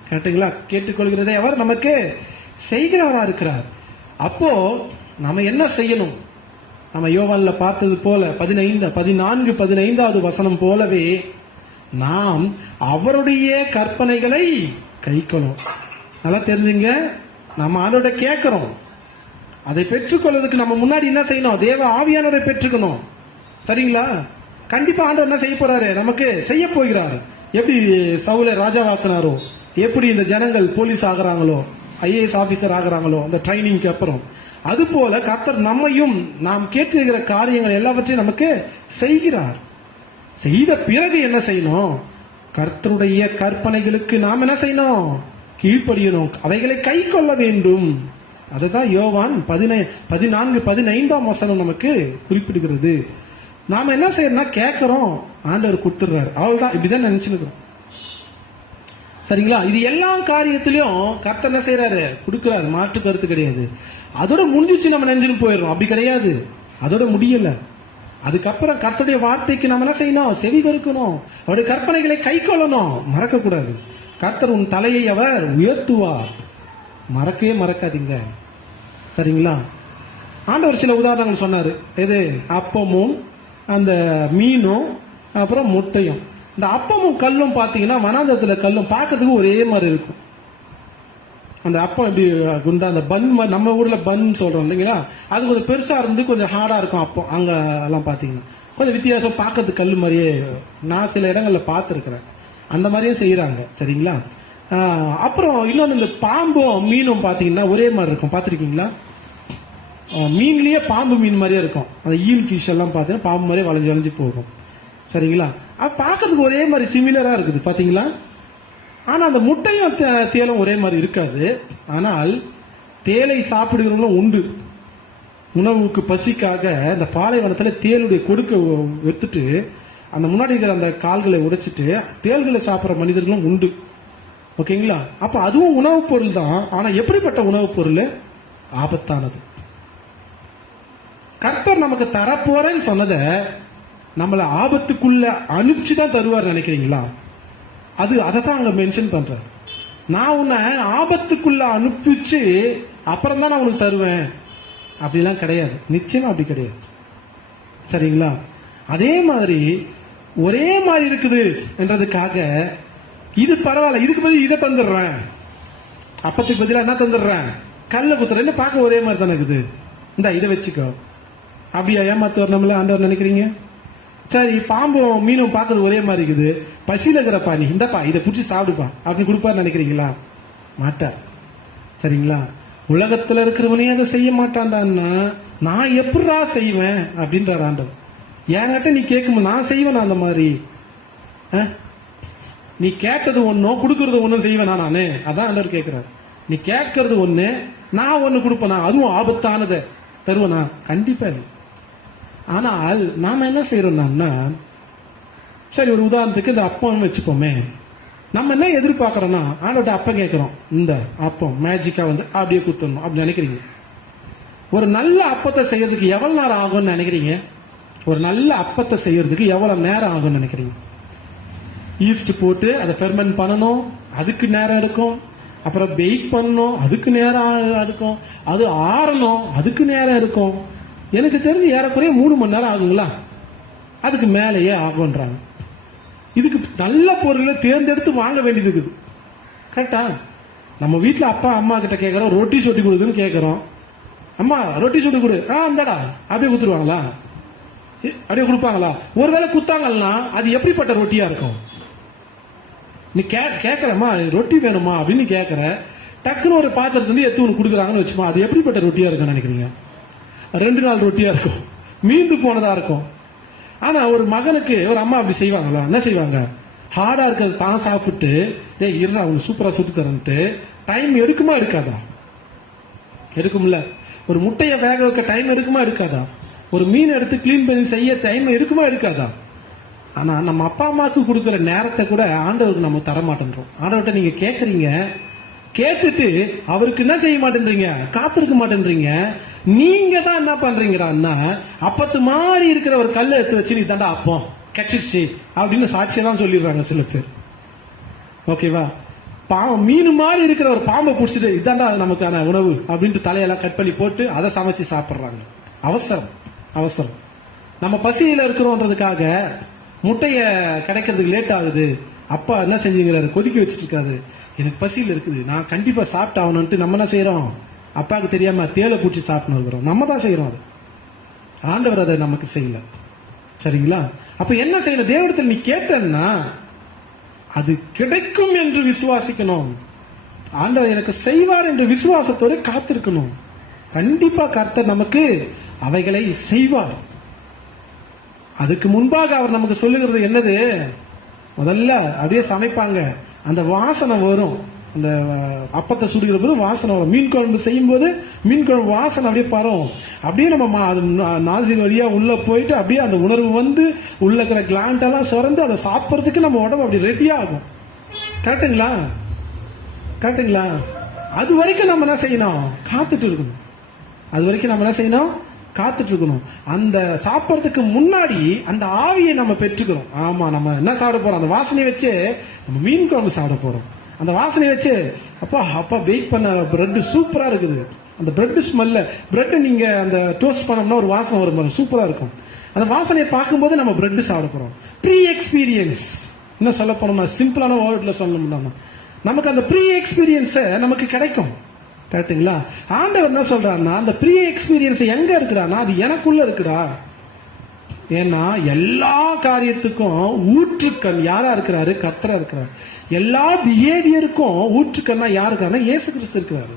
கரெக்டுங்களா? கேட்டுக்கொள்கிறதை அவர் நமக்கு செய்கிறவரா இருக்கிறார். அப்போ நாம என்ன செய்யணும்? நம்ம யோவான்ல பார்த்தது போல 14-15 வசனம் போலவே நாம் அவருடைய கற்பனைகளை கைக்கொள்ளும். நல்லா தெரிஞ்சுங்க, நம்ம ஆண்டோட கேட்கிறோம். அதை பெற்றுக்கொள்வதற்கு நம்ம முன்னாடி என்ன செய்யணும்? தேவ ஆவியானவரை பெற்றுக்கணும். சரிங்களா? கண்டிப்பா ஆண்டவர் என்ன செய்ய போறாரு, நமக்கு செய்ய போகிறார். எப்படி சவுலை ராஜாவாக்குனாரோ, எப்படி இந்த ஜனங்கள் போலீஸ் ஆகிறாங்களோ, IAS ஆபீசர் ஆகிறாங்களோ அந்த ட்ரைனிங்க்கு அப்புறம், அது போல கர்த்தர் நம்மையும் நாம் கேட்டிருக்கிற காரியங்கள் எல்லாவற்றையும் நமக்கு செய்கிறார். செய்த பிறகு என்ன செய்யணும்? கர்த்தருடைய கற்பனைகளுக்கு நாம் என்ன செய்யணும்? கீழ்ப்படியணும், அவைகளை கை கொள்ள வேண்டும். அதுதான் யோவான் 14-15 வசனம் நமக்கு குறிப்பிடுகிறது. நாம என்ன செய்யறோம்னா கேட்கிறோம், ஆண்டவர் கொடுத்துடுறாரு. அவ்வளவுதான். இப்படிதான் நினைச்சுக்கிறோம். சரிங்களா? இது எல்லா காரியத்திலையும் கர்த்தர் என்ன செய்யறாரு, கொடுக்கிறாரு. மாற்று கருத்து கிடையாது. அதோட முடிஞ்சிச்சு நம்ம நினைச்சுட்டு போயிடுறோம். அப்படி கிடையாது. அதோட முடியல. அதுக்கப்புறம் கர்த்தருடைய வார்த்தைக்கு நம்ம என்ன செய்யணும்? செவி கொடுக்கணும். அவருடைய கற்பனைகளை கை கொள்ளணும். மறக்க கூடாது. கர்த்தர் உன் தலையை அவர் உயர்த்துவார். மறக்கவே மறக்காதீங்க. சரிங்களா? ஆண்டவர் சில உதாரணங்கள் சொன்னாரு. எது? அப்பமும் அந்த மீனும் அப்புறம் முட்டையும். இந்த அப்பமும் கல்லும் பாத்தீங்கன்னா வனாந்தரத்துல கல்லும் பார்க்கறதுக்கு ஒரே மாதிரி இருக்கும். அந்த அப்பம் எப்படி குண்டா, அந்த பன், நம்ம ஊர்ல பன் சொல்றோம் இல்லைங்களா, அது கொஞ்சம் பெருசா இருந்து கொஞ்சம் ஹார்டா இருக்கும் அப்பம். அங்க எல்லாம் பாத்தீங்கன்னா கொஞ்சம் வித்தியாசம், பார்க்கறதுக்கு கல் மாதிரியே. நான் சில இடங்கள்ல பார்த்துருக்கிறேன், அந்த மாதிரியே செய்யறாங்க. சரிங்களா? அப்புறம் இன்னொன்று, இந்த பாம்பும் மீனும் பாத்தீங்கன்னா ஒரே மாதிரி இருக்கும். பார்த்துருக்கீங்களா? மீன்லயே பாம்பு மீன் மாதிரியே இருக்கும். அந்த ஈல் ஃபிஷ் எல்லாம் பார்த்தீங்கன்னா பாம்பு மாதிரியே வளைஞ்சு வளைஞ்சு போகும். சரிங்களா? பார்க்கறதுக்கு ஒரே மாதிரி சிமிலரா இருக்குது. பாத்தீங்களா? ஆனா அந்த முட்டையும் தேலும் ஒரே மாதிரி இருக்காது. ஆனால் தேலை சாப்பிடுகிறவங்களும் உண்டு. உணவுக்கு பசிக்காக இந்த பாலைவனத்துல தேலுடைய கொடுக்க எடுத்துட்டு அந்த முன்னாடி இருக்கிற அந்த கால்களை உடைச்சிட்டு தேல்களை சாப்பிட்ற மனிதர்களும் உண்டு. ஓகேங்களா? அப்ப அதுவும் உணவுப் பொருள் தான். ஆனா எப்படிப்பட்ட உணவுப் பொருள்? ஆபத்தானது. கர்த்தர் நமக்கு தரப்போறேன்னு சொன்னதை நம்மள ஆபத்துக்குள்ள அனுப்பிச்சுதான் தருவார் நினைக்கிறீங்களா? அதை தான் அங்க மென்ஷன் பண்றாரு. நான் உன்னை ஆபத்துக்குள்ள அனுப்பிச்சு அப்புறம் தான் நான் உனக்கு தருவேன் அப்படிலாம் கிடையாது. நிச்சயமா அப்படி கிடையாது. சரிங்களா? அதே மாதிரி ஒரே மாதிரி இருக்குது என்றதுக்காக இது பரவாயில்ல, இதுக்கு பதில் இதை தந்துடுறேன், அப்பத்துக்கு பதிலாக என்ன தந்துடுறேன், கல்ல குத்துறேன்னு பார்க்க ஒரே மாதிரி தானே இருக்குது, இந்த இதை வச்சுக்கோ, அப்படியா ஏமாத்துவார் நம்மள ஆண்டவர் நினைக்கிறீங்க? சரி, பாம்பும் மீனும் பார்க்கறது ஒரே மாதிரி இருக்குது, பசியில இருக்கிறப்பா நீ இந்தப்பா இதை பிடிச்சி சாப்பிடுப்பா அப்படின்னு கொடுப்பாரு நினைக்கிறீங்களா? மாட்டார். சரிங்களா? உலகத்துல இருக்கிறவனே அதை செய்ய மாட்டான்டான்னா நான் எப்படா செய்வேன் அப்படின்றார் ஆண்டவர். என்கிட்ட நீ கேட்கும் நான் செய்வேன் அந்த மாதிரி. நீ கேட்டது ஒன்னும் கொடுக்கறது ஒன்னும் செய்வேனா நானு? அதான் ஆண்டவர் கேட்கிறார். நீ கேட்கறது ஒண்ணு, நான் ஒண்ணு கொடுப்பேனா? அதுவும் ஆபத்தானதை தருவனா? கண்டிப்பா இல்லை. ஆனால் நாம என்ன செய்யறோம்னா, சரி ஒரு உதாரணத்துக்கு இந்த அப்பம்னு வச்சுப்போமே, நம்ம என்ன எதிர்பார்க்கறோம்னா ஆண்டவர்ட்ட அப்பம் கேட்கிறோம், இந்த அப்பம் மேஜிக்கா வந்து அப்படியே குத்தணும் அப்படி நினைக்கிறீங்க. ஒரு நல்ல அப்பத்தை செய்யறதுக்கு எவ்வளவு நேரம் ஆகும்னு நினைக்கிறீங்க? ஒரு நல்ல அப்பத்தை செய்யறதுக்கு எவ்வளவு நேரம் ஆகும்னு நினைக்கிறீங்க? ஈஸ்ட் போட்டு அதை ஃபெர்மெண்ட் பண்ணணும், அதுக்கு நேரம் எடுக்கும். அப்புறம் பேக் பண்ணணும், அதுக்கு நேரம் எடுக்கும். அது ஆறணும், அதுக்கு நேரம் இருக்கும். எனக்கு தெரிஞ்சு ஏறக்குறைய 3 மணி நேரம் ஆகுங்களா? அதுக்கு மேலேயே ஆகுன்றாங்க. இதுக்கு நல்ல பொருளை தேர்ந்தெடுத்து வாங்க வேண்டியது இருக்குது. கரெக்டா? நம்ம வீட்டுல அப்பா அம்மா கிட்ட கேட்கறோம், ரொட்டி சுட்டி கொடுக்குன்னு கேட்கறோம். அம்மா ரொட்டி சுட்டி கொடு, அந்தாடா அப்படியே குத்துருவாங்களா? அப்படியே கொடுப்பாங்களா? ஒருவேளை குத்தாங்கன்னா அது எப்படிப்பட்ட ரொட்டியா இருக்கும்? நீ கேட்கறமா ரொட்டி வேணுமா அப்படின்னு கேட்கற, டக்குன்னு ஒரு பாத்திரத்துல எடுத்து ஒன்று கொடுக்குறாங்கன்னு வச்சுமா, அது எப்படிப்பட்ட ரொட்டியா இருக்கும் நினைக்கிறீங்க? 2 நாள் ரொட்டியா இருக்கும், மீந்து போனதா இருக்கும். ஆனா ஒரு மகனுக்கு ஒரு அம்மா அப்படி செய்வாங்களா? என்ன செய்வாங்க? ஹார்டா இருக்கிறது தான் சாப்பிட்டு, டேய் இருறா அவங்க சூப்பரா சுட்டு தரன்ட்டு டைம் எடுக்குமா எடுக்காதா? எடுக்கும்ல. ஒரு முட்டையை வேக வைக்க டைம் எடுக்குமா எடுக்காதா? ஒரு மீன் எடுத்து கிளீன் பண்ணி செய்ய டைம் எடுக்குமா எடுக்காதா? ஆனா நம்ம அப்பா அம்மாவுக்கு கொடுக்குற நேரத்தை கூட ஆண்டவருக்கு நம்ம தர மாட்டேன்றோம். ஆண்டவர்கிட்ட நீங்க கேட்கறீங்க, கேட்டுட்டு அவருக்கு என்ன செய்ய மாட்டேன்றீங்க? காத்திருக்க மாட்டேன்றீங்க. நீங்க தான் என்ன பண்றீங்கடான்னா, அப்பத்து மாதிரி இருக்கிற ஒரு கல்லை எடுத்து வச்சு நீ தாண்டா அப்போ கச்சிடுச்சு அப்படின்னு சாட்சியெல்லாம் சொல்லிடுறாங்க சில பேர். ஓகேவா? மீன் மாதிரி இருக்கிற ஒரு பாம்பை பிடிச்சிட்டு இதாண்டா நமக்கான உணவு அப்படின்ட்டு தலையெல்லாம் கட் பண்ணி போட்டு அதை சமைச்சு சாப்பிடுறாங்க. அவசரம் அவசரம். நம்ம பசியில இருக்கிறோன்றதுக்காக முட்டைய கிடைக்கிறதுக்கு லேட் ஆகுது. அப்பா என்ன செஞ்சுங்கிறாரு? கொதிக்க வச்சுட்டு இருக்காரு. எனக்கு பசியில் இருக்குது, நான் கண்டிப்பா சாப்பிட்டு ஆகணும்ட்டு நம்ம என்ன செய்யறோம்? அப்பாவுக்கு தெரியாம தேலை பூச்சி சாப்பிட்டு இருக்கிறோம். நம்ம தான் செய்யறோம். அது ஆண்டவர் அதை நமக்கு செய்யல. சரிங்களா? அப்ப என்ன செய்யணும்? தேவனிடத்தில் நீ கேட்டன்னா அது கிடைக்கும் என்று விசுவாசிக்கணும். ஆண்டவர் எனக்கு செய்வார் என்று விசுவாசத்தோடு காத்திருக்கணும். கண்டிப்பா கர்த்தர் நமக்கு அவைகளை செய்வார். அதுக்கு முன்பாக அவர் நமக்கு சொல்லுகிறது என்னது? முதல்ல அப்படியே சமைப்பாங்க, அந்த வாசனை வரும். அந்த அப்பத்தை சுடுகிற போது வாசனை வரும். மீன் குழம்பு செய்யும் போது மீன் குழம்பு வாசனை அப்படியே பரும். அப்படியே நம்ம நாசி வழியா உள்ள போயிட்டு அப்படியே அந்த உணர்வு வந்து உள்ள இருக்கிற கிளாண்ட் எல்லாம் சுரந்து அதை சாப்பிட்றதுக்கு நம்ம உடம்பு அப்படி ரெடியா ஆகும். கரெக்டுங்களா? கரெக்டுங்களா? அது வரைக்கும் நம்ம என்ன செய்யணும்? காத்துட்டு இருக்கணும். அது வரைக்கும் நம்ம என்ன செய்யணும்? காத்துட்டு இருக்கணும். அந்த சாப்பிட்றதுக்கு முன்னாடி அந்த ஆவியை நம்ம பெற்றுக்கிறோம். ஆமா, நம்ம என்ன சாப்பிட போறோம்? அந்த வாசனையை வச்சு நம்ம மீன் குழம்பு சாப்பிட போறோம். அந்த வாசனையை வச்சு அப்பா அப்பா பேக் பண்ண பிரெட் சூப்பரா இருக்குது. அந்த பிரெட் ஸ்மெல்ல, பிரெட் நீங்க அந்த டோஸ்ட் பண்ணோம்னா ஒரு வாசனை வரும், சூப்பரா இருக்கும். அந்த வாசனையை பார்க்கும்போது நம்ம பிரெட் சாப்பிட போறோம். Pre experience. என்ன சொல்ல போனோம்னா, சிம்பிளான வேர்ட்ல சொல்லணும்னா நமக்கு அந்த ப்ரீ எக்ஸ்பீரியன்ஸ் நமக்கு கிடைக்கும். கரெக்டுங்களா? ஆண்டவர் என்ன சொல்றாருன்னா, அந்த ப்ரீ எக்ஸ்பீரியன்ஸ் எங்க இருக்குடானா அது எனக்குள்ள இருக்குடா. ஏன்னா எல்லா காரியத்துக்கும் ஊற்றுக்கண் யாரா இருக்கிறாரு? கர்த்தரா இருக்கிறார். எல்லா பிஹேவியருக்கும் ஊற்றுக்கண்ணா யாரு இருக்காருன்னா இயேசு கிறிஸ்து இருக்கிறாரு.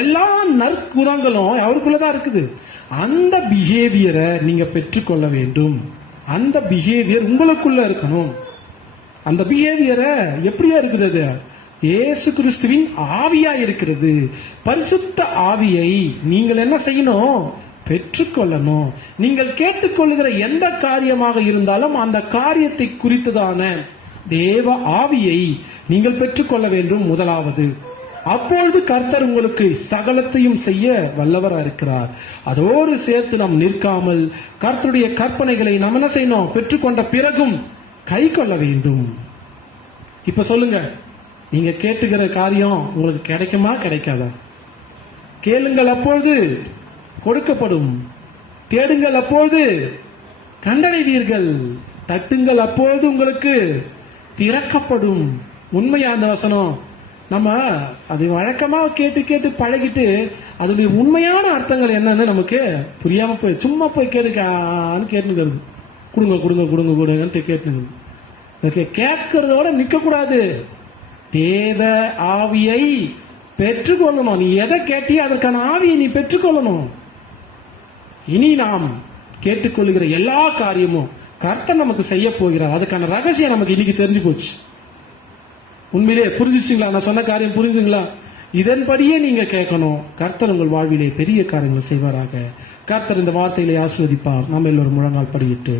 எல்லா நற்குணங்களும் அவருக்குள்ளதான் இருக்குது. அந்த பிஹேவியரை நீங்க பெற்றுக்கொள்ள வேண்டும். அந்த பிஹேவியர் உங்களுக்குள்ள இருக்கணும். அந்த பிஹேவியரை எப்படியா இருக்குது? அது இயேசு கிறிஸ்துவின் ஆவியா இருக்கிறது. பரிசுத்த ஆவியை நீங்கள் என்ன செய்யணும்? பெற்றுக்கொள்ளணும். நீங்கள் கேட்டுக்கொள்ளுகிற எந்த காரியமாக இருந்தாலும் அந்த காரியத்தை குறித்ததான தேவ ஆவியை நீங்கள் பெற்றுக்கொள்ள வேண்டும் முதலாவது. அப்பொழுது கர்த்தர் உங்களுக்கு சகலத்தையும் செய்ய வல்லவராக இருக்கிறார். அதோடு சேர்த்து நாம் நிற்காமல் கர்த்தருடைய கற்பனைகளை நாம் என்ன செய்யணும்? பெற்றுக்கொண்ட பிறகும் கை கொள்ள வேண்டும். இப்ப சொல்லுங்க, நீங்க கேட்டுக்கிற காரியம் உங்களுக்கு கிடைக்குமா கிடைக்காதா? கேளுங்கள் அப்பொழுது கொடுக்கப்படும், தேடுங்கள் அப்பொழுது கண்டடைவீர்கள், தட்டுங்கள் அப்பொழுது உங்களுக்கு திறக்கப்படும். உண்மையா அந்த வசனம்? நம்ம அது வழக்கமா கேட்டு கேட்டு பழகிட்டு அதனுடைய உண்மையான அர்த்தங்கள் என்னன்னு நமக்கு புரியாம போய் சும்மா போய் கேட்டுக்கான்னு கேட்டுக்கிறது. கொடுங்க கொடுங்க கொடுங்க கொடுங்கன்னு கேட்டுக்கிறது. ஓகே, கேட்கறதோட நிக்க கூடாது. தேவ ஆவியை பெற்றுக்கொள்ளணும். நீ எதை கேட்டியோ அதற்கான ஆவியை நீ பெற்றுக்கொள்ளணும். இனி நாம் கேட்டுக்கொள்ளுகிற எல்லா காரியமும் கர்த்தர் நமக்கு செய்ய போகிறார். அதுக்கான ரகசியம் நமக்கு இன்னைக்கு தெரிஞ்சு போச்சு. உண்மையிலே புரிஞ்சுச்சுங்களா? நான் சொன்ன காரியம் புரிஞ்சுங்களா? இதன்படியே நீங்க கேட்கணும். கர்த்தர் உங்கள் வாழ்விலே பெரிய காரியங்களை செய்வாராக. கர்த்தர் இந்த வார்த்தையிலே ஆசீர்வதிப்பார். நாம் எல்லோரும் முழங்கால் படியிட்டு